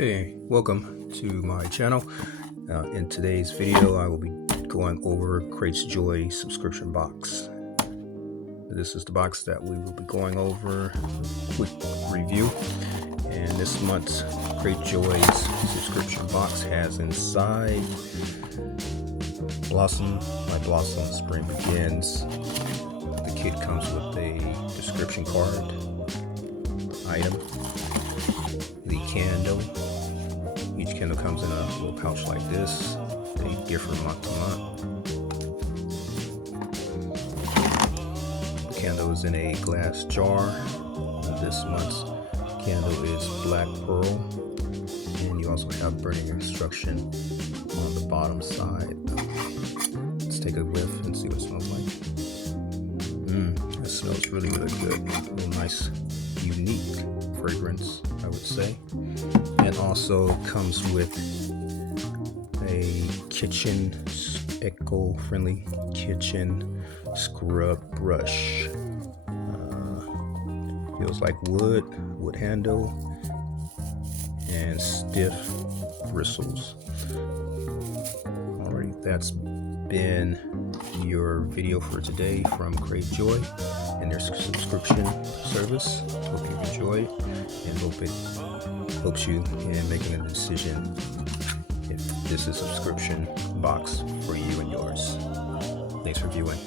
Hey, welcome to my channel. In today's video, I will be going over Cratejoy subscription box. This is the box that we will be going over, quick review. And this month's Cratejoy's subscription box has inside Blossom by Blossom Spring Begins. The kit comes with a description card, item, the candle. Each candle comes in a little pouch like this. They differ month to month. The candle is in a glass jar. This month's candle is Black Pearl. And you also have burning instruction on the bottom side. Let's take a whiff and see what it smells like. It smells really good. A real nice, unique fragrance, I would say. And also comes with a kitchen, eco-friendly kitchen scrub brush. Feels like wood handle, and stiff bristles. Alright, that's been your video for today from Cratejoy and their subscription service. Hope you enjoyed and hope it helps you in making a decision if this is a subscription box for you and yours. Thanks for viewing.